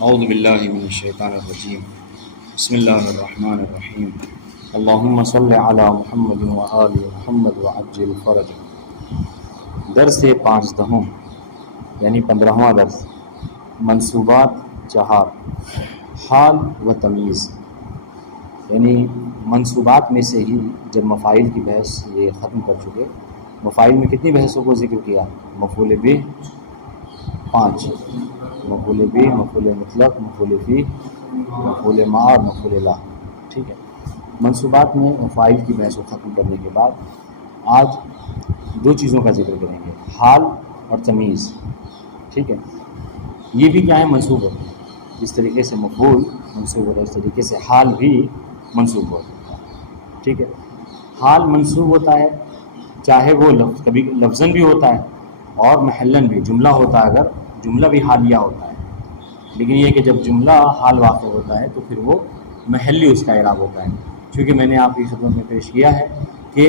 اعوذ باللہ من الشیطان الرجیم بسم اللہ الرحمن الرحیم اللہم صل علی محمد و آل محمد وعجل فرج۔ درس 15 یعنی 15واں درس، منصوبات 4، حال و تمیز، یعنی منصوبات میں سے ہی جب مفاعل کی بحث یہ ختم کر چکے۔ مفاعل میں کتنی بحثوں کو ذکر کیا؟ مفعول بہ 5، مفعول بہ، مفعول مطلق، مفعول فی، مفعول مع اور مفعول لا، ٹھیک ہے۔ منصوبات میں مفاعل کی بحث کو ختم کرنے کے بعد آج 2 چیزوں کا ذکر کریں گے، حال اور تمیز، ٹھیک ہے۔ یہ بھی کیا ہے؟ منصوب ہوتے ہیں۔ جس طریقے سے مفعول منصوب ہوتا ہے اس طریقے سے حال بھی منصوب ہوتا ہے، ٹھیک ہے۔ حال منصوب ہوتا ہے چاہے وہ کبھی لفظاً بھی ہوتا ہے اور محلاً بھی، جملہ ہوتا ہے اگر جملہ بھی حالیہ ہوتا ہے، لیکن یہ کہ جب جملہ حال واقع ہوتا ہے تو پھر وہ محلی اس کا اعراب ہوتا ہے، چونکہ میں نے آپ کی خدمت میں پیش کیا ہے کہ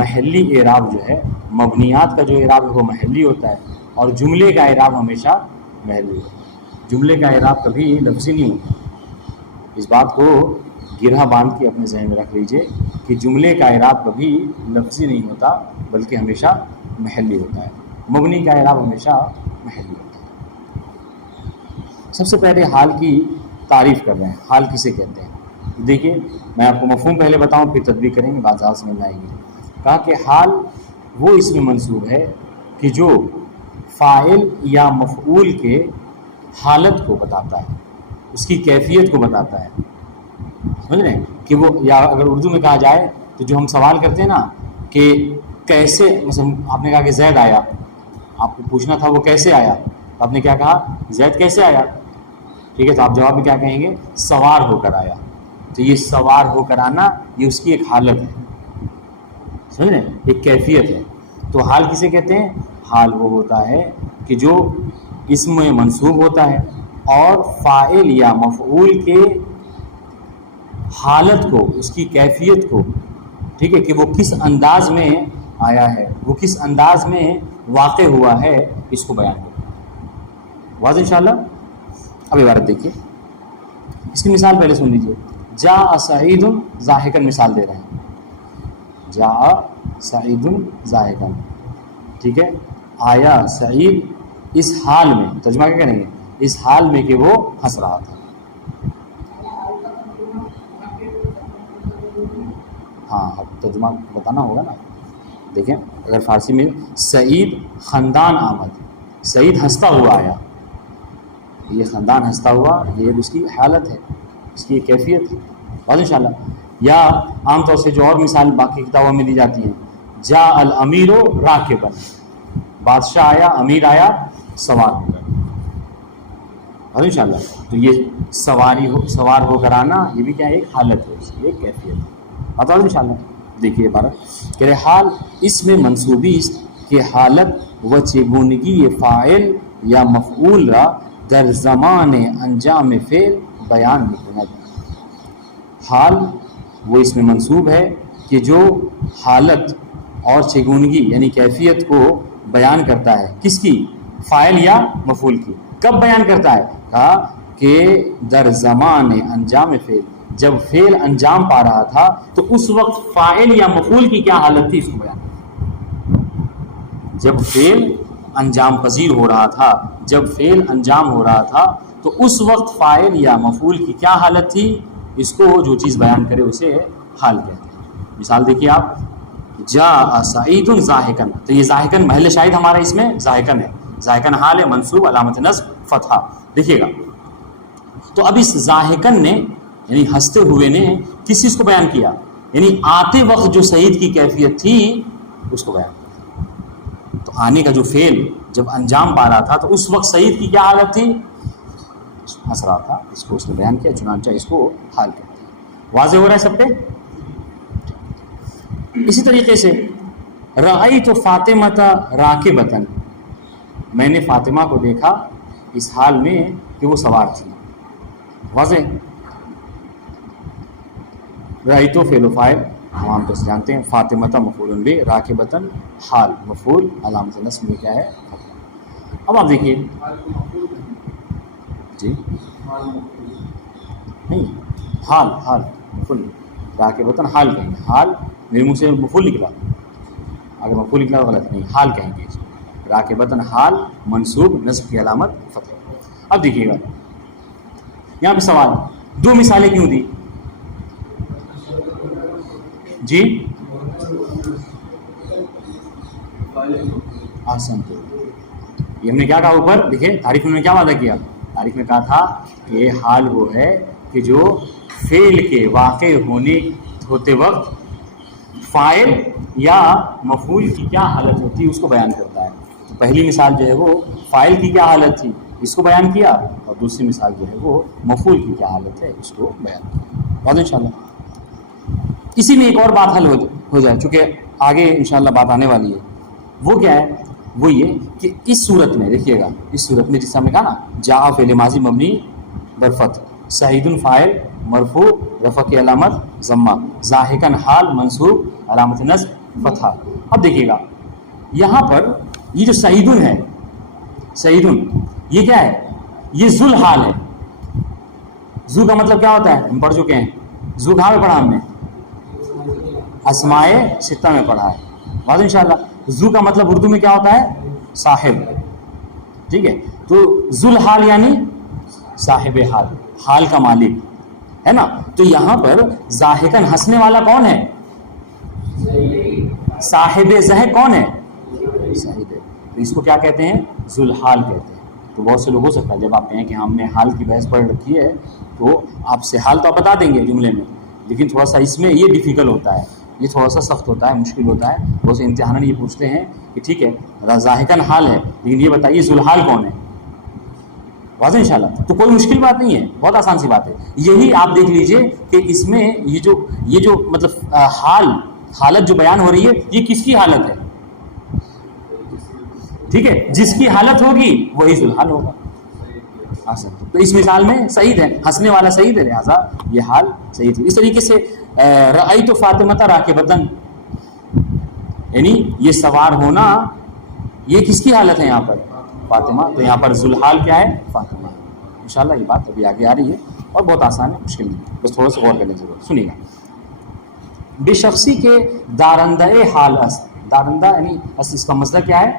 محلی اعراب جو ہے، مبنیات کا جو اعراب ہے وہ محلی ہوتا ہے اور جملے کا اعراب ہمیشہ محلی ہوتا ہے۔ جملے کا اعراب کبھی لفظی نہیں ہوتا، اس بات کو گرہ باندھ کے اپنے ذہن میں رکھ لیجئے کہ جملے کا اعراب کبھی لفظی نہیں ہوتا بلکہ ہمیشہ محلی ہوتا ہے، مبنی کا اعراب ہمیشہ محلی ہوتا ہے۔ سب سے پہلے حال کی تعریف کر رہے ہیں، حال کسے کہتے ہیں؟ دیکھیے میں آپ کو مفہوم پہلے بتاؤں پھر تطبیق کریں گے، بات سمجھ میں آئے گی۔ کہا کہ حال وہ اسم منصوب ہے کہ جو فاعل یا مفعول کے حالت کو بتاتا ہے، اس کی کیفیت کو بتاتا ہے، سمجھ رہے ہیں کہ وہ، یا اگر اردو میں کہا جائے تو جو ہم سوال کرتے ہیں نا کہ کیسے، مثلا آپ نے کہا کہ زید آیا، آپ کو پوچھنا تھا وہ کیسے آیا، تو آپ نے کیا کہا؟ زید کیسے آیا، ٹھیک ہے۔ تو آپ جواب میں کیا کہیں گے؟ سوار ہو کر آیا۔ تو یہ سوار ہو کر آنا یہ اس کی ایک حالت ہے، سمجھ رہے ہیں، ایک کیفیت ہے۔ تو حال کسے کہتے ہیں؟ حال وہ ہوتا ہے کہ جو اسم میں منصوب ہوتا ہے اور فاعل یا مفعول کے حالت کو، اس کی کیفیت کو، ٹھیک ہے، کہ وہ کس انداز میں آیا ہے، وہ کس انداز میں واقع ہوا ہے، اس کو بیان کرتا ہے۔ واضح انشاءاللہ؟ اب عبارت دیکھیے، اس کی مثال پہلے سن لیجیے۔ جاء سعید ضاحکا، مثال دے رہے ہیں، جاء سعید ضاحکا، ٹھیک ہے، آیا سعید اس حال میں، ترجمہ کیا کریں گے؟ اس حال میں کہ وہ ہنس رہا تھا۔ ہاں اب ترجمہ بتانا ہوگا نا۔ دیکھیں اگر فارسی میں سعید خندان آمد، سعید ہنستا ہوا آیا، یہ خندان ہنستا ہوا یہ اس کی حالت ہے، اس کی ایک کیفیت ہے، بات انشاءاللہ۔ یا عام طور سے جو اور مثال باقی کتابوں میں دی جاتی ہیں، جاء الامیر راکبا، بادشاہ آیا، امیر آیا سوار ہو کر، بات انشاءاللہ۔ تو یہ سوار ہو کر آنا یہ بھی کیا ایک حالت ہے، اس کی ایک کیفیت ہے، بتا دوں انشاءاللہ۔ دیکھیے عبارت کہ حال اس میں منصوبی کے حالت و چگونگی فاعل یا مفعول را در زمان انجام فعل بیان میکند۔ حال وہ اس میں منصوب ہے کہ جو حالت اور چگونگی یعنی کیفیت کو بیان کرتا ہے، کس کی؟ فاعل یا مفعول کی۔ کب بیان کرتا ہے؟ کہا کہ در زمان انجام فعل، جب فعل انجام پا رہا تھا تو اس وقت فاعل یا مفعول کی کیا حالت تھی، اس کو بیان کرتا ہے۔ جب فعل انجام پذیر ہو رہا تھا، جب فعل انجام ہو رہا تھا تو اس وقت فاعل یا مفعول کی کیا حالت تھی، اس کو جو چیز بیان کرے اسے حال کہتے ہیں۔ مثال دیکھیے آپ، جاء سعید ضاحکا، تو یہ ضاحکا محل شاہد ہمارا اس میں ضاحکا ہے، ضاحکا حال ہے، منصوب، علامت نصب فتحہ۔ دیکھیے گا تو اب اس ضاحکا نے یعنی ہنستے ہوئے نے کس چیز کو بیان کیا؟ یعنی آتے وقت جو سعید کی کیفیت تھی اس کو بیان کیا۔ تو آنے کا جو فعل جب انجام پا رہا تھا تو اس وقت سعید کی کیا حالت تھی؟ ہنس رہا تھا، اس کو اس نے بیان کیا، چنانچہ اس کو حال کہتے ہیں۔ واضح ہو رہا ہے سب پہ؟ اسی طریقے سے رأیت فاطمۃ راکبۃ، میں نے فاطمہ کو دیکھا اس حال میں کہ وہ سوار تھی۔ واضح؟ رأیت فعل و فاعل ہم عام طور سے جانتے ہیں، فاطمۃ مفعول بہ، راکبۃ حال مفعول، علامت نصب میں کیا ہے؟ اب آپ دیکھیے جی نہیں، حال حال مفعول، راکبتاً حال کہیں گے، حال میرے منہ سے مفعول نکلا، اگر مفعول نکلا تو غلط نہیں، حال کہیں گے، راکبتاً حال منصوب نصب کی علامت فتح۔ اب دیکھیے گا یہاں پہ سوال، دو مثالیں کیوں دی؟ جی آسان، تو یہ ہم نے کیا کہا اوپر دیکھیں، تعریف میں نے کیا وعدہ کیا؟ تعریف میں کہا تھا کہ یہ حال وہ ہے کہ جو فعل کے واقع ہوتے وقت فاعل یا مفعول کی کیا حالت ہوتی ہے اس کو بیان کرتا ہے۔ تو پہلی مثال جو ہے وہ فاعل کی کیا حالت تھی اس کو بیان کیا، اور دوسری مثال جو ہے وہ مفعول کی کیا حالت ہے اس کو بیان کیا۔ بات انشاءاللہ اسی میں ایک اور بات حل ہو جائے، چونکہ آگے انشاءاللہ بات آنے والی ہے، وہ کیا ہے؟ وہ یہ کہ اس صورت میں دیکھیے گا، اس صورت میں جس سے ہم نے کہا نا جاء فعل ماضی مبنی بر فتح، سعید فاعل مرفوع رفع کی علامت ضمہ، ضاحکاً حال منصوب علامت نصب فتحہ۔ اب دیکھیے گا یہاں پر یہ جو سعیدن ہے، سعیدن یہ کیا ہے؟ یہ ذو الحال ہے۔ ذو کا مطلب کیا ہوتا ہے؟ ہم پڑھ چکے ہیں، ذو کہاں میں پڑھا ہم نے؟ اسمائے ستہ میں پڑھا ہے، بات انشاءاللہ۔ ذو کا مطلب اردو میں کیا ہوتا ہے؟ صاحب، ٹھیک ہے؟ تو ذو الحال یعنی صاحب حال، حال کا مالک ہے نا۔ تو یہاں پر ضاحکاً ہنسنے والا کون ہے؟ صاحب زہ کون ہے؟ سعید ہے۔ تو اس کو کیا کہتے ہیں؟ ذو الحال کہتے ہیں۔ تو بہت سے لوگ ہو سکتا ہے جب آپ کہیں کہ ہم نے حال کی بحث پڑھ رکھی ہے تو آپ سے حال تو آپ بتا دیں گے جملے میں، لیکن تھوڑا سا اس میں یہ ڈیفیکلٹ ہوتا ہے، یہ تھوڑا سا سخت ہوتا ہے، مشکل ہوتا ہے۔ بہت سے امتحان یہ پوچھتے ہیں کہ ٹھیک ہے ضاحکاً حال ہے لیکن یہ بتائیے ذو الحال کون ہے؟ واضح انشاءاللہ۔ تو کوئی مشکل بات نہیں ہے، بہت آسان سی بات ہے۔ یہی آپ دیکھ لیجئے کہ اس میں یہ جو مطلب حالت جو بیان ہو رہی ہے یہ کس کی حالت ہے؟ ٹھیک ہے، جس کی حالت ہوگی وہی ذو الحال ہوگا۔ تو اس مثال میں سعید ہے، ہنسنے والا سعید ہے، لہٰذا یہ حال سعید ہے۔ اس طریقے سے رأیت فاطمۃ راکبۃ، یعنی یہ سوار ہونا یہ کس کی حالت ہے یہاں پر؟ فاطمہ۔ تو یہاں پر ذو الحال کیا ہے؟ فاطمہ۔ انشاءاللہ یہ بات ابھی آگے آ رہی ہے اور بہت آسان ہے، مشکل نہیں، بس تھوڑا سا غور کرنے کی ضرورت۔ سنیے گا، بے شخصی کے دارندہ حال است، دارندہ یعنی اس کا مصدر کیا ہے؟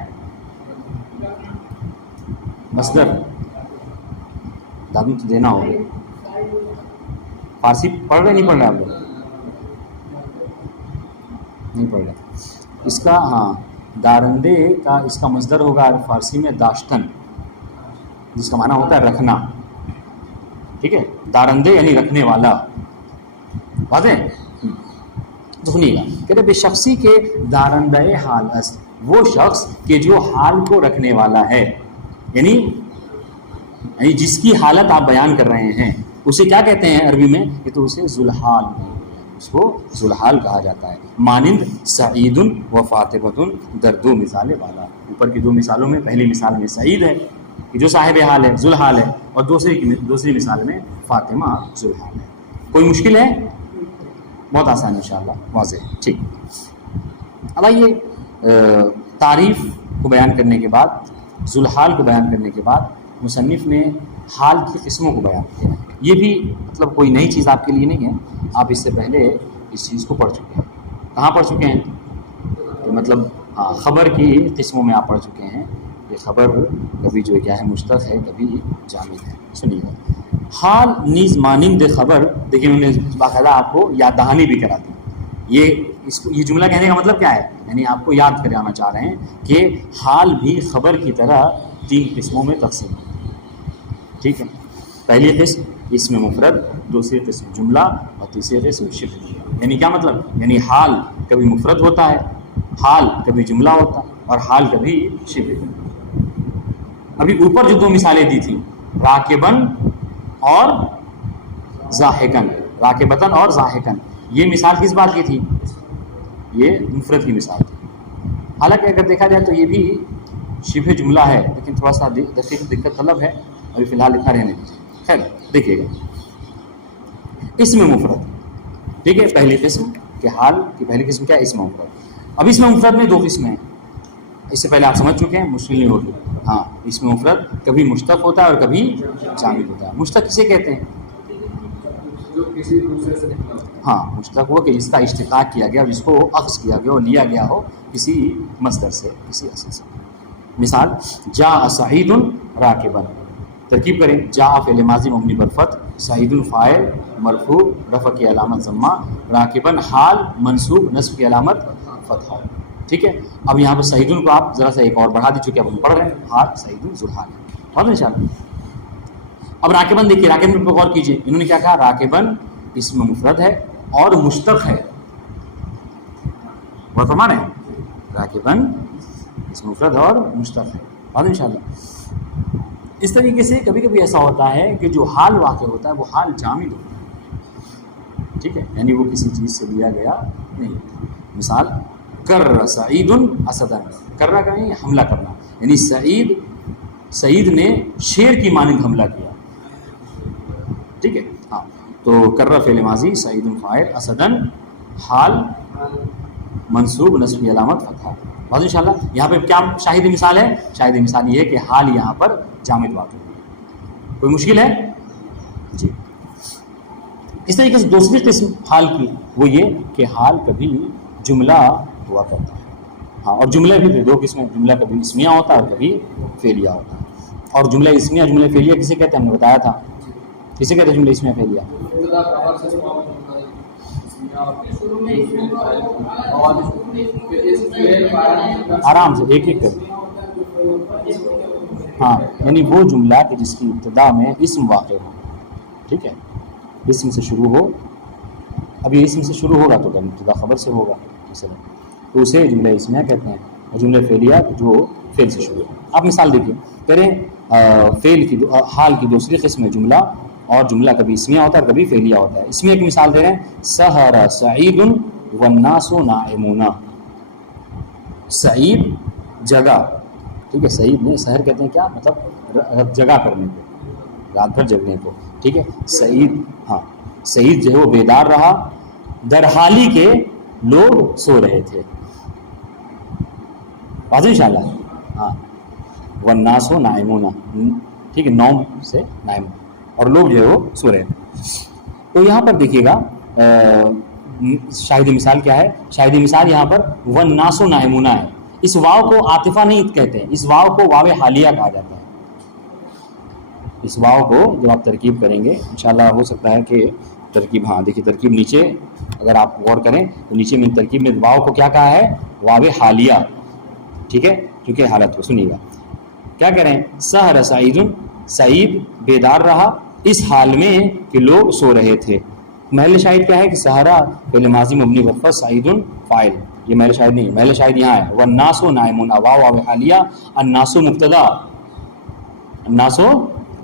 مصدر دادو تو دینا ہوگا۔ فارسی پڑھ رہے نہیں پڑھ رہے آپ لوگ؟ نہیں پڑھ رہے اس کا، ہاں دارندے کا اس کا مصدر ہوگا فارسی میں داشتن، جس کا معنی ہوتا ہے رکھنا، ٹھیک ہے؟ دارندے یعنی رکھنے والا، واضح؟ تو سنیے گا، کہتے بے شخصی کے دارندہ حال است، وہ شخص کہ جو حال کو رکھنے والا ہے، یعنی جس کی حالت آپ بیان کر رہے ہیں اسے کیا کہتے ہیں عربی میں؟ کہ تو اسے ذو الحال، اس کو ذو الحال کہا جاتا ہے۔ مانند سعید و فاطمۃ در دو مثال والا، اوپر کی دو مثالوں میں پہلی مثال میں سعید ہے کہ جو صاحب حال ہے، ذو الحال ہے، اور دوسری مثال میں فاطمہ ذو الحال ہے۔ کوئی مشکل ہے؟ بہت آسان انشاءاللہ، واضح، ٹھیک۔ اب آئیے تعریف کو بیان کرنے کے بعد، ذو الحال کو بیان کرنے کے بعد مصنف نے حال کی قسموں کو بیان کیا۔ یہ بھی مطلب کوئی نئی چیز آپ کے لیے نہیں ہے، آپ اس سے پہلے اس چیز کو پڑھ چکے ہیں۔ کہاں پڑھ چکے ہیں؟ کہ مطلب خبر کی قسموں میں آپ پڑھ چکے ہیں۔ یہ خبر کبھی جو کیا ہے مشتق ہے، کبھی جامد ہے۔ سنیے گا، حال نیز مانند خبر، دیکھیں انہوں نے باقاعدہ آپ کو یاد دہانی بھی کرا دی۔ یہ جملہ کہنے کا مطلب کیا ہے؟ یعنی آپ کو یاد کرانا چاہ رہے ہیں کہ حال بھی خبر کی طرح 3 قسموں میں تقسیم ہے، ٹھیک ہے؟ پہلی قسم اسم مفرد، دوسری قسم جملہ، اور تیسری قسم شبہ۔ یعنی کیا مطلب؟ یعنی حال کبھی مفرد ہوتا ہے، حال کبھی جملہ ہوتا ہے، اور حال کبھی شبہ۔ ابھی اوپر جو 2 مثالیں دی تھیں، راکبن اور ضاحکن، راکبتن اور ضاحکن، یہ مثال کس بات کی تھی؟ یہ مفرد کی مثال تھی۔ حالانکہ اگر دیکھا جائے تو یہ بھی شبہ جملہ ہے، لیکن تھوڑا سا دقت طلب ہے، ابھی فی الحال اتنا رہنے دیجیے۔ خیر دیکھیے گا، اسم مفرد، ٹھیک ہے؟ پہلی قسم کہ حال کی پہلی قسم کیا ہے؟ اسم مفرد۔ اب اسم مفرد میں 2 قسمیں ہیں، اس سے پہلے آپ سمجھ چکے ہیں، مشکل نہیں ہوگی۔ ہاں، اسم مفرد کبھی مشتق ہوتا ہے اور کبھی جامد ہوتا ہے. مشتق کسے کہتے ہیں؟ ہاں مشتق وہ کہ جس کا اشتقاق کیا گیا اور جس کو اخذ کیا گیا اور لیا گیا ہو کسی مصدر سے، کسی اصل سے. مثال جاء سعید راکبا، ترکیب کریں. جاء فعل ماضی مبنی بر فتح، سعید فاعل مرفوع رفع کی علامت ضمہ، راکبا حال منصوب نصب کی علامت فتحہ. ٹھیک ہے. اب یہاں پہ سعید کو آپ ذرا سا ایک اور بڑھا دی، چونکہ اب ہم پڑھ رہے ہیں حال سعید ذوالحال اور ان شاء اللہ. اب راکبن دیکھیے، راکبن پہ غور کیجیے. انہوں نے کیا کہا؟ راکبن اسم مفرد ہے اور مشتق ہے. وہ فرمان ہے راکبن اسم مفرد اور مشتق ہے اور ان شاء اللہ. اس طریقے سے کبھی کبھی ایسا ہوتا ہے کہ جو حال واقع ہوتا ہے وہ حال جامد ہوتا ہے. ٹھیک ہے، یعنی وہ کسی چیز سے لیا گیا نہیں. مثال کر سعید اسدا، کرنا کا نہیں حملہ کرنا، یعنی سعید نے شیر کی مانند حملہ کیا. ٹھیک ہے. ہاں تو کر فعل ماضی سعید فاعل اسدن حال منصوب نصب علامت فتحہ. بات ان شاء اللہ. یہاں پہ کیا شاہد مثال ہے؟ شاہد مثال یہ ہے کہ حال یہاں پر جامد واقع ہے. کوئی مشکل ہے جی. اس طریقے سے دوسری قسم حال کی وہ یہ کہ حال کبھی جملہ ہوا کرتا ہے. ہاں اور جملے بھی دو قسمیں، جملہ کبھی اسمیہ ہوتا ہے اور کبھی فعلیہ ہوتا ہے. اور جملہ اسمیہ جملہ فعلیہ کسے کہتے ہیں؟ ہم نے بتایا تھا. کسے کہتے ہیں جملہ اسمیہ فعلیہ؟ آرام سے ایک ایک کر. ہاں یعنی وہ جملہ کہ جس کی ابتدا میں اسم واقع ہو. ٹھیک ہے، اسم سے شروع ہو. اب یہ اسم سے شروع ہوگا تو ابتدا خبر سے ہوگا مثلا، تو اسے جملہ اسمیہ کہتے ہیں. اور جملہ فعلیہ جو فعل سے شروع ہو. آپ مثال دیکھیے کریں. فعل کی حال کی دوسری قسم ہے جملہ، اور جملہ کبھی اسمیہ ہوتا ہے اور کبھی فعلیہ ہوتا ہے. اسمیہ کی مثال دے رہے ہیں سحر سعید والناس نائمون. سعید جگہ. ٹھیک ہے، سعید نے سحر کہتے ہیں کیا مطلب جگہ کرنے کو، رات بھر جگنے کو. ٹھیک ہے. سعید ہاں سعید جو ہے وہ بیدار رہا در حالی کے لوگ سو رہے تھے. واضح ان شاء اللہ. ہاں والناس نائمون. ٹھیک ہے، نوم سے نائم اور لوگ جو ہے وہ سو رہے تھے. تو یہاں پر دیکھیے گا شاہدی مثال کیا ہے. شاہدی مثال یہاں پر والناس نائمون ہے. اس واو کو عاطفہ نہیں کہتے ہیں، اس واو کو واو حالیہ کہا جاتا ہے. اس واو کو جب آپ ترکیب کریں گے انشاءاللہ ہو سکتا ہے کہ ترکیب، ہاں دیکھیے ترکیب نیچے اگر آپ غور کریں تو نیچے میں ترکیب میں واو کو کیا کہا ہے؟ واو حالیہ. ٹھیک ہے، کیونکہ حالت کو سنیے گا کیا کہہ رہے ہیں. سحر سعید، سعید بیدار رہا اس حال میں کہ لوگ سو رہے تھے. محل شاہد کیا ہے کہ سحرا فعل ماضی مبنی بر سعید فاعل. یہ محل شاہد نہیں، محل شاہد یہاں ہے والناس نائمون. واو واو حالیہ، الناس مبتدا، الناس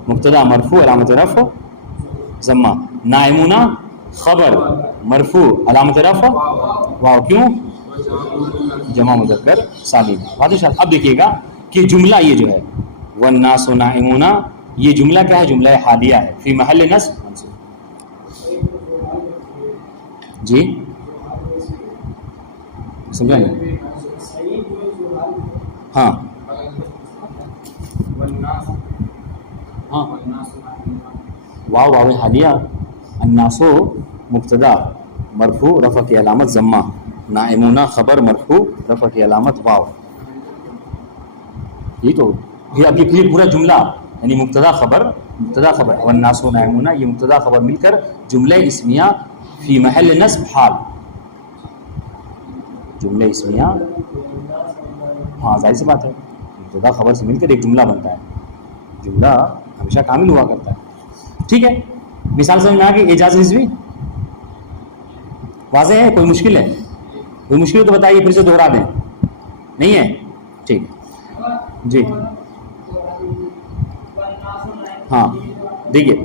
مبتدا مرفوع علامت رفع ضمہ، نائمون خبر مرفوع علامت رفع واو. کیوں؟ جمع مذکر سالم. اب دیکھیے گا کہ جملہ یہ جو ہے والناس نائمون، یہ جملہ کیا ہے؟ جملہ حالیہ ہے فی محل نصب منصوب. جی سمجھا نہیں؟ ہاں ہاں واو واو حالیہ، الناس مبتدا مرفوع رفع کی علامت ضمہ، نائمون خبر مرفوع رفع کی علامت واو. یہ تو یہ اب یہ پورا جملہ یعنی مبتدا خبر والناس نائمون، یہ مبتدا خبر مل کر جملہ اسمیہ فی محل نصب حال. جملہ اسمیہ ہاں ظاہر سی بات ہے مبتدا خبر سے مل کر ایک جملہ بنتا ہے. جملہ ہمیشہ کامل ہوا کرتا ہے. ٹھیک ہے، مثال سمجھ میں آ گئی. اعجاز حزبی واضح ہے؟ کوئی مشکل ہے؟ کوئی مشکل تو بتائیے، پھر سے دوہرا دیں. نہیں ہے؟ ٹھیک ہے جی. ہاں دیکھیے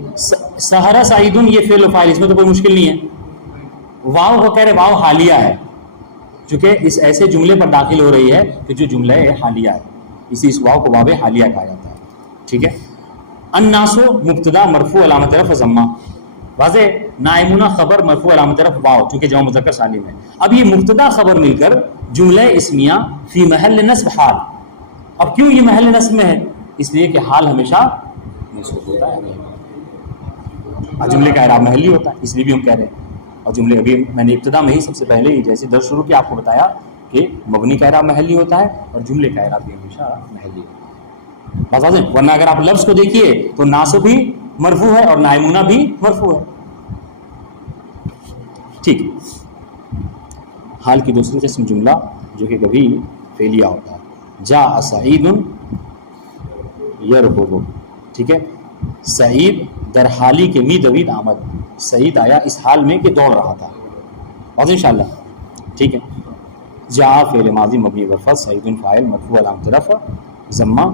سحر سعید یہ فعل و فاعل، اس میں تو کوئی مشکل نہیں ہے. واو کو کہہ رہے واو حالیہ ہے، چونکہ اس ایسے جملے پر داخل ہو رہی ہے کہ جو جملہ حالیہ ہے، اسی اس واو کو واو حالیہ کہا جاتا ہے. ٹھیک ہے. الناس مبتدا مرفوع علامت رفع ضمہ، واضح. نائمون خبر مرفوع علامت رفع واو، چونکہ جمع مذکر سالم ہے. اب یہ مبتدا خبر مل کر جملہ اسمیہ فی محل نصب حال. اب کیوں یہ محل نصب میں ہے؟ اس لیے کہ حال ہمیشہ منصوب ہوتا ہے اور جملے کا اعراب محلی ہوتا ہے، اس لیے بھی ہم کہہ رہے ہیں. اور جملے ابھی میں نے ابتدا میں ہی سب سے پہلے ہی جیسے درس شروع کیا آپ کو بتایا کہ مبنی کا اعراب محلی ہوتا ہے اور جملے کا اعراب بھی ہمیشہ محلی ہوتا ہے. بات واضح؟ ورنہ اگر آپ لفظ کو دیکھیے تو ناصب بھی مرفوع ہے اور نائمونہ بھی مرفوع ہے. ٹھیک. حال کی دوسری قسم جملہ جو کہ کبھی فعلیہ ہوتا ہے. جاء سعید یرکض. ٹھیک ہے. سعید در حالی کے می دوید آمد. سعید آیا اس حال میں کہ دوڑ رہا تھا. اور انشاءاللہ ٹھیک ہے. جاء فعل ماضی مبنی بالفتح سعید فاعل مرفوع علامت رفع ضمہ.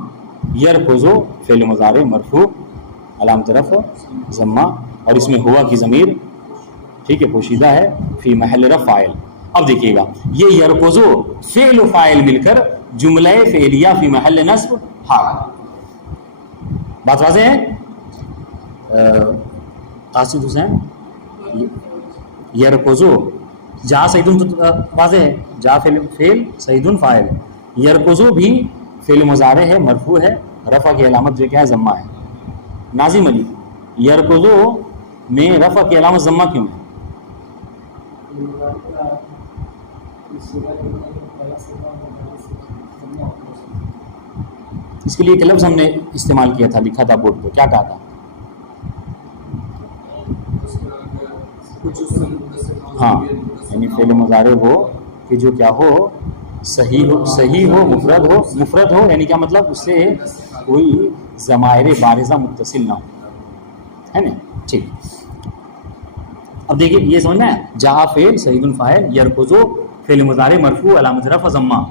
یرکض فعل مضارع مرفوع علامت رفع ضمہ اور اس میں ہوا کی ضمیر ٹھیک ہے پوشیدہ ہے فی محل رفع فاعل. اب دیکھیے گا یہ یرکض فعل و فاعل مل کر جملہ فعلیہ فی محل نصب حال. بات واضح ہے؟ قاصد حسین یرکض جا سعید تو واضح ہے جا فعل سعید فاعل. یرکض بھی فعل مضارع ہے مرفوع ہے رفع کی علامت جو کیا ہے ضمہ ہے. ناظم علی یرکض میں رفع کی علامت ضمہ کیوں ہے؟ اس کے لیے ایک لفظ ہم نے استعمال کیا تھا لکھا تھا بورڈ پہ کیا کہا تھا؟ ہاں یعنی فعل مضارع ہو کہ جو کیا ہو صحیح ہو مفرد ہو یعنی کیا مطلب اس سے کوئی ضمائر بارزہ متصل نہ ہو ہے نا. ٹھیک. اب دیکھیے یہ سمجھنا ہے جہاں فعل سعید فاعل یرکض فعل مضارع مرفوع علامت رفع ضمہ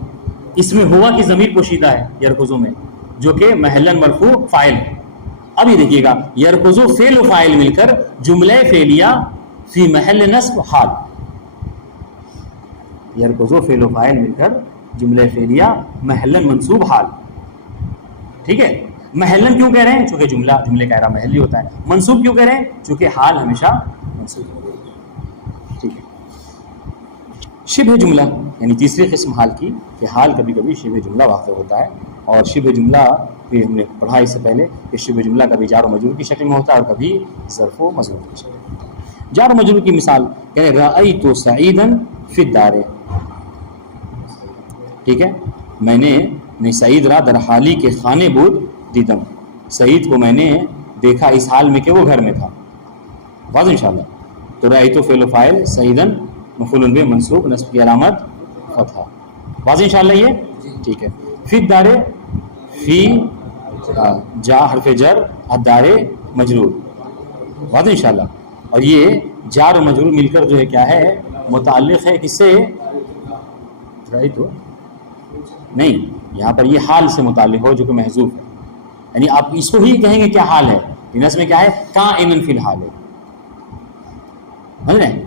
اس میں ہوا کی ضمیر پوشیدہ ہے یرکض میں جو کہ محلاً مرفوع فاعل ہے. اب یہ دیکھیے گا یرکض فعل و فاعل مل کر جملہ فعلیہ فی محل نصب حال. یرکض فعل و فاعل مل کر جملہ فعلیہ محلاً منصوب حال. ٹھیک ہے. محلاً کیوں کہہ رہے ہیں؟ چونکہ جملے کا اعراب محلی ہوتا ہے. منصوب کیوں کہہ رہے ہیں؟ چونکہ حال ہمیشہ منصوب ہوتا ہے. ٹھیک ہے. شبہ جملہ یعنی تیسری قسم حال کی کہ حال کبھی کبھی شبہ جملہ واقع ہوتا ہے اور شبہ جملہ بھی ہم نے پڑھا اس سے پہلے کہ شبہ جملہ کبھی جار و مجرور کی شکل میں ہوتا ہے اور کبھی ظرف و مظروف کی شکل میں ہوتا ہے. جار و مجرور کی مثال کہ رأیت سعیدا فی الدار. ٹھیک ہے. میں نے سعید را در حالی کے خانے بود دیدم. سعید کو میں نے دیکھا اس حال میں کہ وہ گھر میں تھا. واضح انشاءاللہ. تو رأیت فعل و فاعل سعیدا مفعول به منصوب نصب کی علامت فتحہ. واضح انشاءاللہ یہ ٹھیک ہے. فی الدار فی جا حرف جر الدار مجرور. واضح انشاءاللہ. اور یہ جار و مجرور مل کر جو ہے کیا ہے متعلق ہے کس سے؟ رأیت نہیں یہاں پر یہ حال سے متعلق ہو جو کہ محذوف ہے یعنی آپ اس کو ہی کہیں گے کیا حال ہے. اس میں کیا ہے کائنن فی الحال ہے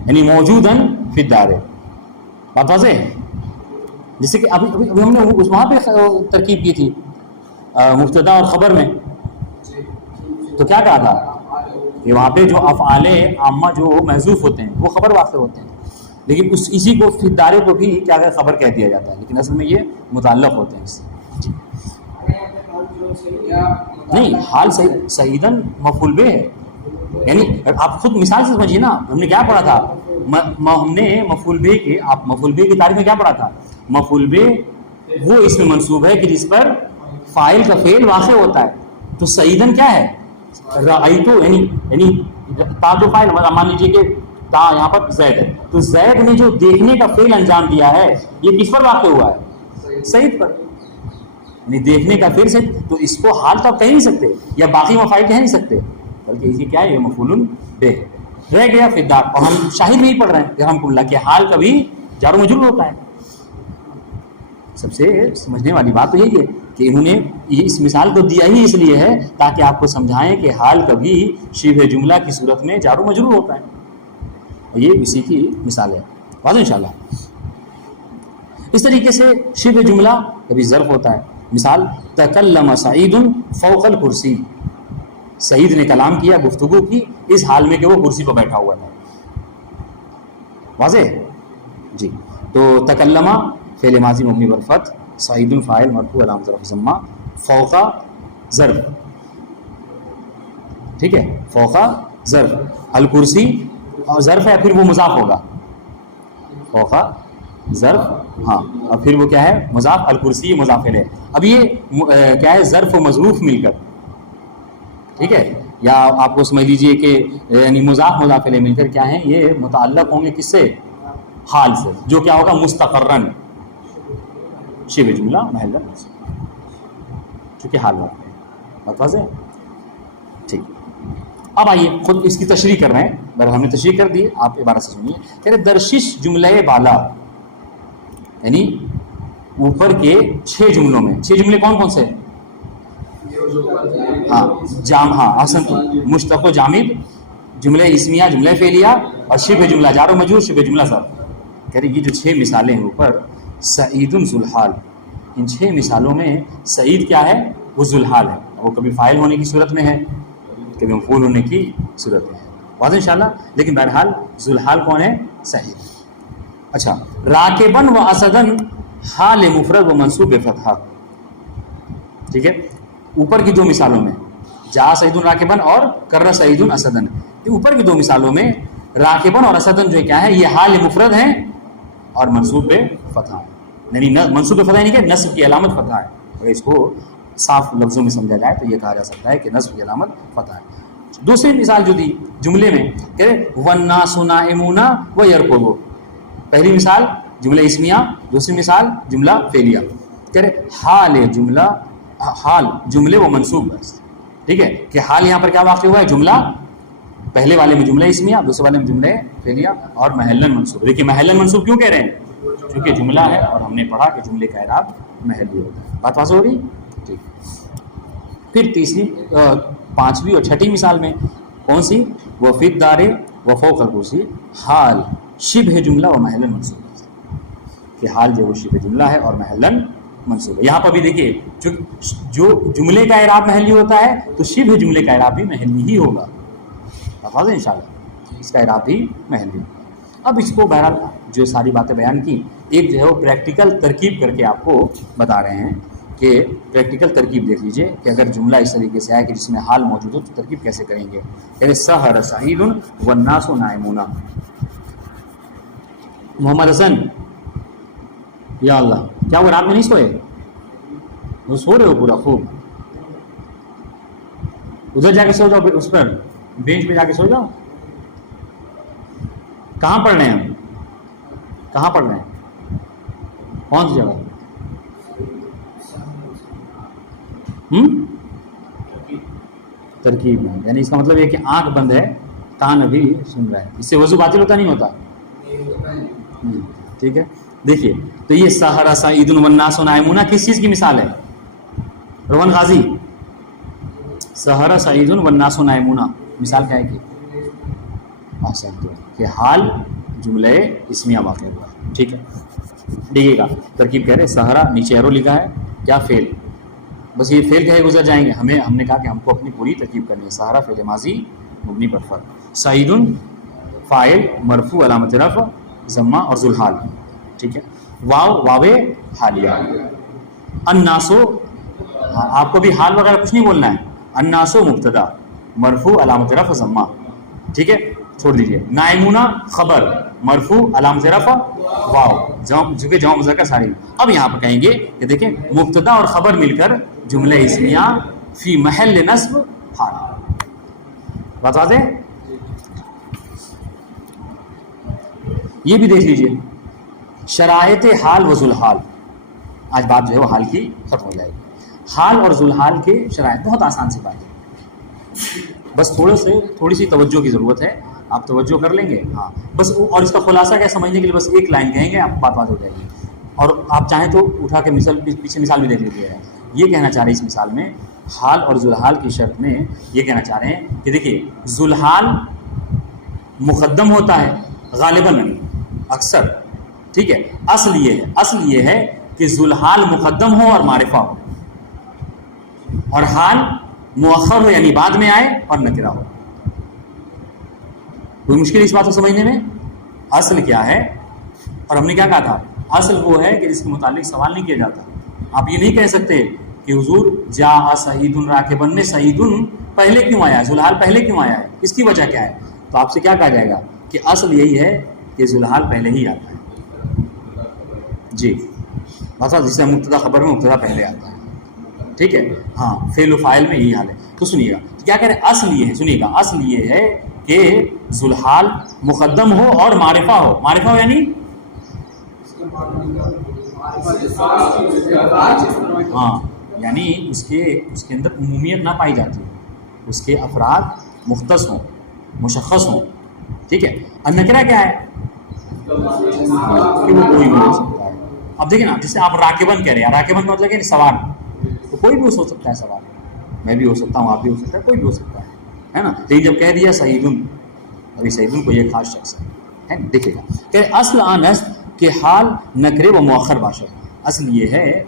یعنی موجوداً فی الدار. بات واضح ہے. جیسے کہ ابھی ہم نے وہاں پہ ترکیب کی تھی مبتدا اور خبر میں تو کیا کہا تھا کہ وہاں پہ جو افعال عامہ جو محذوف ہوتے ہیں وہ خبر واقع ہوتے ہیں لیکن اسی کو فی الدار کو بھی کیا خبر کہہ دیا جاتا ہے لیکن اصل میں یہ متعلق ہوتے ہیں اس سے. نہیں حال سعیداً مفعول به ہے یعنی آپ خود مثال سے سمجھیے نا. ہم نے کیا پڑھا تھا ہم نے مفعول به کے آپ مفعول به کی تعریف میں کیا پڑھا تھا؟ مفعول به وہ اس میں منصوب ہے کہ جس پر فاعل کا فعل واقع ہوتا ہے. تو سعیداً کیا ہے رأیتو یعنی تا تو فاعل مان لیجیے کہ تا یہاں پر زید ہے تو زید نے جو دیکھنے کا فعل انجام دیا ہے یہ کس پر واقع ہوا ہے؟ سعید پر. یعنی دیکھنے کا فعل سعید تو اس کو حال تو آپ کہہ نہیں سکتے یا باقی مفاعل کہہ نہیں سکتے بلکہ اسی کیا ہے یہ مفعول به رہ گیا فی الدار. اور ہم شاہد نہیں پڑھ رہے ہیں رحمۃ اللہ کہ حال کبھی جار و مجرور ہوتا ہے. سب سے سمجھنے والی بات تو یہی ہے کہ انہوں نے اس مثال کو دیا ہی اس لیے ہے تاکہ آپ کو سمجھائیں کہ حال کبھی شبہ جملہ کی صورت میں جار و مجرور ہوتا ہے اور یہ اسی کی مثال ہے. واضح انشاءاللہ. اس طریقے سے شبہ جملہ کبھی ظرف ہوتا ہے. مثال تکلم سعید فوق الکرسی. سعید نے کلام کیا گفتگو کی اس حال میں کہ وہ کرسی پر بیٹھا ہوا تھا. واضح جی. تو تکلمہ فعل ماضی مبنی بالفتح سعید فاعل مرفوع علامت رفع ضمہ فوق ظرف, ٹھیک ہے, فوقا ظرف, الکرسی اور ظرف ہے, پھر وہ مضاف ہوگا, فوقا ظرف, ہاں, اور پھر وہ کیا ہے مضاف, الکرسی مضاف ہے. اب یہ کیا ہے ظرف و مظروف مل کر, ٹھیک ہے, یا آپ کو سمجھ لیجئے کہ یعنی مضاف مضاف الیہ مل کر کیا ہیں, یہ متعلق ہوں گے کس سے, حال سے, جو کیا ہوگا مستقرن شبہ جملہ محل منصوب, چونکہ حال واقع ہے. بات واضح ہے, ٹھیک. اب آئیے خود اس کی تشریح کر رہے ہیں, بہرحال ہم نے تشریح کر دی, آپ عبارت سے سنیے. کہہ رہے درشش جملہ بالا, یعنی اوپر کے 6 جملوں میں, 6 جملے کون کون سے ہیں؟ ہاں احسن, مشتق و جامد, جملہ اسمیہ, جملہ فعلیہ, اور شبہ جملہ جار و مجرور, شبہ جملہ ظرف. کہہ رہے یہ جو 6 مثالیں ہیں اوپر, سعید ذوالحال, ان 6 مثالوں میں سعید کیا ہے, وہ ذوالحال ہے. وہ کبھی فاعل ہونے کی صورت میں ہے, کبھی مفعول ہونے کی صورت میں ہے, واضح انشاءاللہ. لیکن بہرحال ذوالحال کون ہے, سعید. اچھا, راکبن و اسدن حال مفرد و منصوب فتحہ, ٹھیک ہے. اوپر کی 2 مثالوں میں جا سعید راکبن اور کر سعید اسدن, اوپر کی 2 مثالوں میں راکبن اور اسدن جو کیا ہے, یہ حال مفرد ہیں اور منصوب فتحہ ہے. یعنی منصوب فتحہ نہیں کہ نصب کی علامت فتحہ ہے. اگر اس کو صاف لفظوں میں سمجھا جائے تو یہ کہا جا سکتا ہے کہ نصب کی علامت فتحہ ہے. دوسری مثال جو دی جملے میں کہ والناس نائمون ويرقبون, پہلی مثال جملہ اسمیہ, دوسری مثال جملہ فعلیہ. کہہ رہے حال جملہ, حال جملے و منصوب بس, ٹھیک ہے, کہ حال یہاں پر کیا واقع ہوا ہے, جملہ, پہلے والے میں جملہ اسمیہ, دوسرے والے میں جملہ فعلیہ, اور محلن منصوب. دیکھیے محلن منصوب کیوں کہہ رہے ہیں, کیونکہ جملہ ہے اور ہم نے پڑھا کہ جملے کا اعراب محلی ہوتا ہے. بات واضح ہو رہی, ٹھیک. پھر تیسری, 5ویں اور 6ٹھی مثال میں کون سی, وہ فی الدار و فوق الکرسی حال شبہ جملہ و محلن منصوب, کہ حال جو وہ شبہ جملہ ہے اور محلن منصوب ہے. یہاں پر بھی دیکھیے جو جملے کا اعراب محلی ہوتا ہے تو شبہ جملے کا اعراب بھی محلی ہی ہوگا, واضح انشاءاللہ, اس کا اعراب بھی محلی ہوگا. اب اس کو بہرحال جو ساری باتیں بیان کی, ایک جو ہے وہ پریکٹیکل ترکیب کر کے آپ کو بتا رہے ہیں کہ پریکٹیکل ترکیب دیکھ لیجئے کہ اگر جملہ اس طریقے سے آئے کہ جس میں حال موجود ہو تو ترکیب کیسے کریں گے. یعنی سحر سعید والناس نائمون. محمد حسن, یا اللہ, کیا وہ رات میں نہیں سوئے, وہ سو رہے ہو پورا خوب, ادھر جا کے سو جاؤ, اس پر بینچ پہ جا کے سو جاؤ. کہاں پڑھ رہے ہیں ہم, کہاں پڑھ رہے ہیں, کون سی جگہ, ترکیب میں, یعنی اس کا مطلب یہ کہ آنکھ بند ہے, کان ابھی سن رہا ہے, اس سے وضو باطل ہوتا نہیں ہوتا, ٹھیک ہے. دیکھیے تو یہ سحر سعید والناس نائمون کس چیز کی مثال ہے, روان غازی, سحر سعید والناس نائمون مثال کیا ہے کہ حال جملہ اسمیہ واقع ہوا ہے, ٹھیک ہے. دیکھیے گا ترکیب کہہ رہے سحرا, نیچے ایرو لکھا ہے, کیا فعل, بس یہ فعل کہے گزر جائیں گے. ہم نے کہا کہ ہم کو اپنی پوری ترکیب کرنی ہے. سحرا فعل ماضی مبنی پر فرض, سعید فاعل مرفوع علامت رفع ضمہ اور ذوالحال, ٹھیک ہے. واو حالیہ. الناسو, آپ کو بھی حال وغیرہ کچھ نہیں بولنا ہے. الناسو مبتدا مرفوع علامت رفع ضمہ, ٹھیک ہے, چھوڑ دیجیے. نائمونا خبر مرفوع علامت رفع واو, جو کہ جمع مذکر سالم. اب یہاں پر کہیں گے کہ دیکھیں مبتدا اور خبر مل کر جملہ اسمیہ فی محل نصب حال. بتا دیں یہ بھی دیکھ لیجیے شرائط حال و ذوالحال. آج بات جو ہے وہ حال کی ختم ہو جائے گی. حال اور ذوالحال کے شرائط بہت آسان سی بات ہے, بس تھوڑی سی توجہ کی ضرورت ہے. آپ توجہ کر لیں گے, ہاں بس. اور اس کا خلاصہ کیا سمجھنے کے لیے بس ایک لائن کہیں گے, آپ بات ہو جائے گی. اور آپ چاہیں تو اٹھا کے پیچھے مثال بھی دیکھ لیجیے. یہ کہنا چاہ رہے ہیں اس مثال میں حال اور ذوالحال کی شرط میں یہ کہنا چاہ رہے ہیں کہ دیکھیے ذوالحال مقدم ہوتا ہے غالباً نہیں, اکثر, ٹھیک ہے. اصل یہ ہے کہ ذوالحال مقدم ہو اور معرفہ ہو, اور حال مؤخر ہو یعنی بعد میں آئے اور نکرہ ہو. کوئی مشکل اس بات کو سمجھنے میں؟ اصل کیا ہے, اور ہم نے کیا کہا تھا, اصل وہ ہے کہ اس کے متعلق سوال نہیں کیا جاتا. آپ یہ نہیں کہہ سکتے کہ حضور جاء سعید راکبن میں سعیدن پہلے کیوں آیا ہے، ذوالحال پہلے کیوں آیا ہے، اس کی وجہ کیا ہے؟ تو آپ سے کیا کہا جائے گا کہ اصل یہی ہے کہ ذوالحال پہلے ہی آتا ہے. جی بس جس سے مبتدا خبر میں مبتدا پہلے آتا ہے. ٹھیک ہے، ہاں فعل و فاعل میں یہی حال ہے. تو سنیے گا کیا کہہ رہے ہیں، اصل یہ ہے، سنیے گا اصل یہ ہے کہ ذوالحال مقدم ہو اور معرفہ ہو. معرفہ ہو یعنی ہاں یعنی اس کے اندر عمومیت نہ پائی جاتی ہے، اس کے افراد مختص ہوں، مشخص ہوں. ٹھیک ہے، اور نکرہ کیا ہے کہ وہ کوئی بھی ہو سکتا ہے. اب دیکھیں نا، جیسے آپ راکبن کہہ رہے ہیں، راکبن کا مطلب ہے سوار، تو کوئی بھی ہو سکتا ہے سوار، میں بھی ہو سکتا ہوں، آپ بھی ہو سکتا ہے، کوئی بھی ہو سکتا ہے نا. لیکن جب کہہ دیا سعیدن، ابھی سعیدن کو یہ خاص شخص ہے دیکھے گا کہ اصل آنست کہ حال نکرے و مؤخر باشد. اصل یہ ہے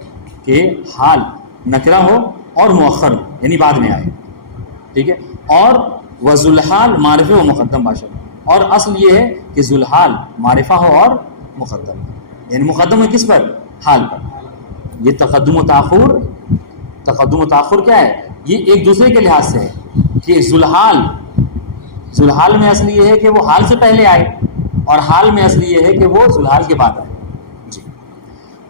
کہ حال نکرہ ہو اور مؤخر ہو یعنی بعد میں آئے. ٹھیک ہے، اور وذوالحال معرفہ و مقدم باشد. اور اصل یہ ہے کہ ذوالحال معرفہ ہو اور مقدم، یعنی مقدم ہے کس پر؟ حال پر. یہ تقدم و تاخر کیا ہے؟ یہ ایک دوسرے کے لحاظ سے ہے کہ ذوالحال میں اصل یہ ہے کہ وہ حال سے پہلے آئے، اور حال میں اصل یہ ہے کہ وہ ذوالحال کے بعد آئے. جی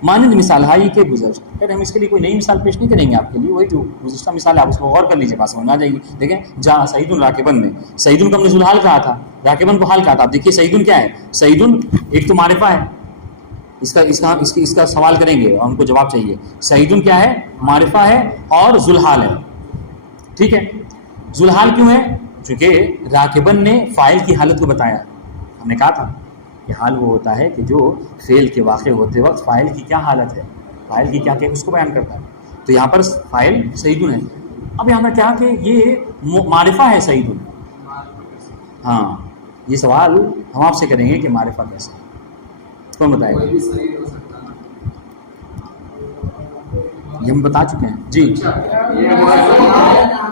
مانند مثال ہائی کے گزشتہ، پھر ہم اس کے لیے کوئی نئی مثال پیش نہیں کریں گے آپ کے لیے، وہی جو گزشتہ مثال ہے آپ اس کو غور کر لیجیے، بات سمجھ آ جائے گی. دیکھیں جہاں سعیدن راکبن میں سعیدن کو ہم نے ذوالحال کہا تھا، راکبن کو حال کہا تھا. اب دیکھیے سعیدن کیا ہے، سعیدن ایک تو معرفہ ہے، اس کا سوال کریں گے اور ان کو جواب چاہیے. سعیدن کیا ہے؟ معرفہ ہے اور ذوالحال ہے. ٹھیک ہے، ذوالحال کیوں ہے؟ چونکہ راکبن نے فاعل کی حالت کو بتایا. ہم نے کہا تھا کہ حال وہ ہوتا ہے کہ جو فعل کے واقع ہوتے وقت فاعل کی کیا حالت ہے، فاعل کی کیا اس کو بیان کرتا ہے. تو یہاں پر فاعل سعیدن ہے. اب یہاں پر کیا کہ یہ معرفہ ہے سعیدن. ہاں یہ سوال ہم آپ سے کریں گے کہ معرفہ کیسے، کون بتائے گا؟ یہ ہم بتا چکے ہیں. جی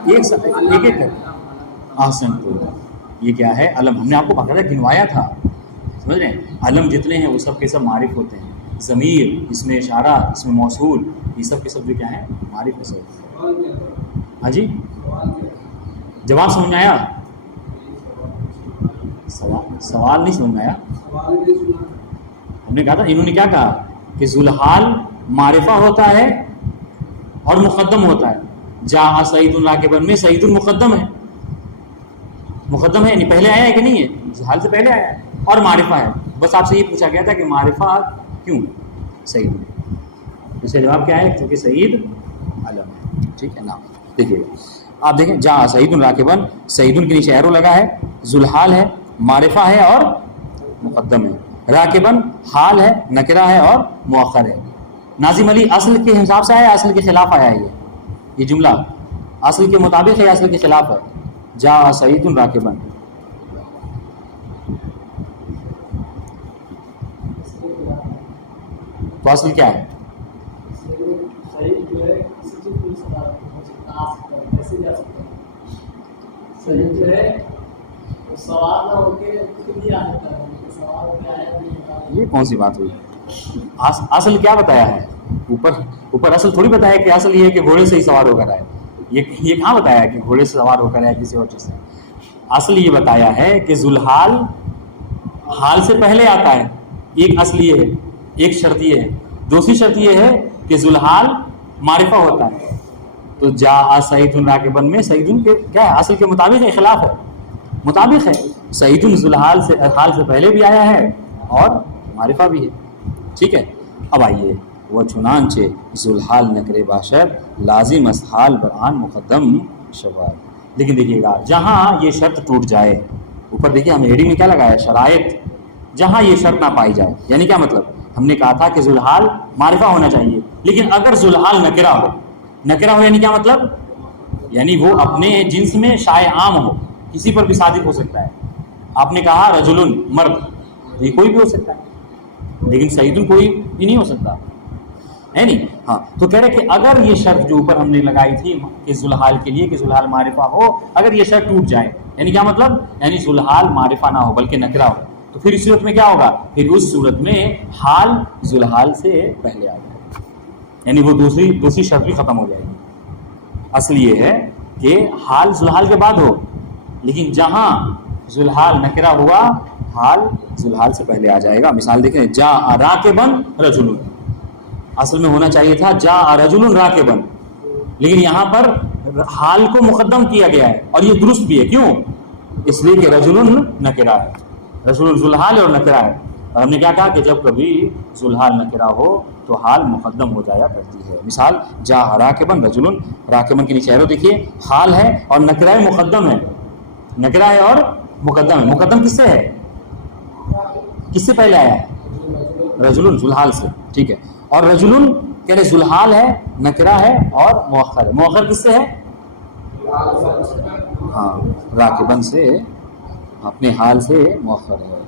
ایک آسن تو یہ کیا ہے، علم ہم نے آپ کو باقاعدہ گنوایا تھا، سمجھ رہے ہیں. علم جتنے ہیں وہ سب کے سب معرف ہوتے ہیں. ضمیر، اس میں اشارہ، اس میں موصول، یہ سب کے سب جو کیا ہیں معرف ہے سب. ہاں جی جواب سمجھ آیا؟ سوال نہیں سمجھ آیا. ہم نے کہا تھا، انہوں نے کیا کہا کہ ذوالحال معرفہ ہوتا ہے اور مقدم ہوتا ہے. جاء سعید راکبن میں سعید مقدم ہے، مقدم ہے یعنی پہلے آیا ہے کہ نہیں ہے، حال سے پہلے آیا ہے، اور معرفہ ہے. بس آپ سے یہ پوچھا گیا تھا کہ معرفہ کیوں سعید، اس کا جواب کیا ہے؟ کیونکہ سعید علم ہے. ٹھیک ہے نا، دیکھیے آپ دیکھیں جاء سعید راکبن، سعید کے نیچے ایرو لگا ہے، ذوالحال ہے، معرفہ ہے اور مقدم ہے. راکبن حال ہے، نکرہ ہے اور مؤخر ہے. ناظم علی اصل کے حساب سے آیا، اصل کے خلاف آیا ہے یہ جملہ اصل کے مطابق ہے یا اصل کے خلاف ہے؟ جاء سعید راکبن، تو اصل کیا ہے؟ یہ کون سی بات ہوئی؟ اصل کیا بتایا ہے؟ اوپر اصل تھوڑی بتایا کہ اصل یہ ہے کہ گھوڑے سے ہی سوار ہو کر آئے. یہ کہاں بتایا کہ گھوڑے سے سوار ہو کر آئے کسی اور چیز سے؟ اصل یہ بتایا ہے کہ ذوالحال حال سے پہلے آتا ہے. ایک اصل یہ ہے، ایک شرط یہ ہے. دوسری شرط یہ ہے کہ ذوالحال معرفہ ہوتا ہے. تو جاء سعید راکبن میں سعید کے کیا ہے؟ اصل کے مطابق ہے، خلاف ہے؟ مطابق ہے. سعید ذوالحال سے حال سے پہلے بھی آیا ہے اور معرفہ بھی ہے. ٹھیک ہے، اب آئیے وہ چنانچہ ذوالحال نکرے باشد لازم اسحال برآن مقدم شوال. لیکن دیکھیے گا جہاں یہ شرط ٹوٹ جائے، اوپر دیکھیے ہم ہیڈنگ میں کیا لگایا ہے، شرائط. جہاں یہ شرط نہ پائی جائے، یعنی کیا مطلب؟ ہم نے کہا تھا کہ ذوالحال معرفہ ہونا چاہیے، لیکن اگر ذوالحال نکرہ ہو، نکرہ ہو یعنی کیا مطلب؟ یعنی وہ اپنے جنس میں شائع عام ہو، کسی پر بھی صادق ہو سکتا ہے. آپ نے کہا رجل مرد، یہ کوئی بھی ہو سکتا ہے، لیکن سعید کوئی بھی نہیں ہو سکتا ہے نہیں. ہاں تو کہہ رہے کہ اگر یہ شرط جو اوپر ہم نے لگائی تھی کہ ذوالحال کے لیے کہ ذوالحال معرفہ ہو، اگر یہ شرط ٹوٹ جائے، یعنی کیا مطلب؟ یعنی ذوالحال معرفہ نہ ہو بلکہ نکرہ ہو، تو پھر اس صورت میں کیا ہوگا؟ پھر اس صورت میں حال ذوالحال سے پہلے آ جائے. یعنی وہ دوسری شرط بھی ختم ہو جائے گی. اصل یہ ہے کہ حال ذوالحال کے بعد ہو، لیکن جہاں ذوالحال نکرہ ہوا حال ذوالحال سے پہلے آ جائے گا. مثال دیکھیں، جاء راکبن رجل، اصل میں ہونا چاہیے تھا جاء رجل راکبن، لیکن یہاں پر حال کو مقدم کیا گیا ہے اور یہ درست بھی ہے. کیوں؟ اس لیے کہ رجل نکرہ ہے، رجل ذوالحال اور نکرہ ہے. اور ہم نے کیا کہا کہ جب کبھی ذوالحال نکرہ ہو تو حال مقدم ہو جایا کرتی ہے. مثال جاء راکبن رجل، راکبن کے نیچے ایرو دیکھیے، حال ہے اور نکرہ مقدم ہے، نکرہ ہے اور مقدم ہے. مقدم کس سے ہے؟ کس سے پہلے آیا ہے؟ رجل، ذوالحال سے. ٹھیک ہے. اور رجل کہنے ذوالحال ہے، نکرہ ہے اور مؤخر ہے. مؤخر کس سے ہے؟ ہاں، راکبن سے، اپنے حال سے مؤخر ہے.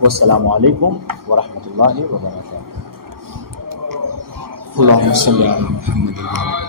والسلام علیکم ورحمۃ اللہ وبرکاتہ. اللہم صلی علی محمد.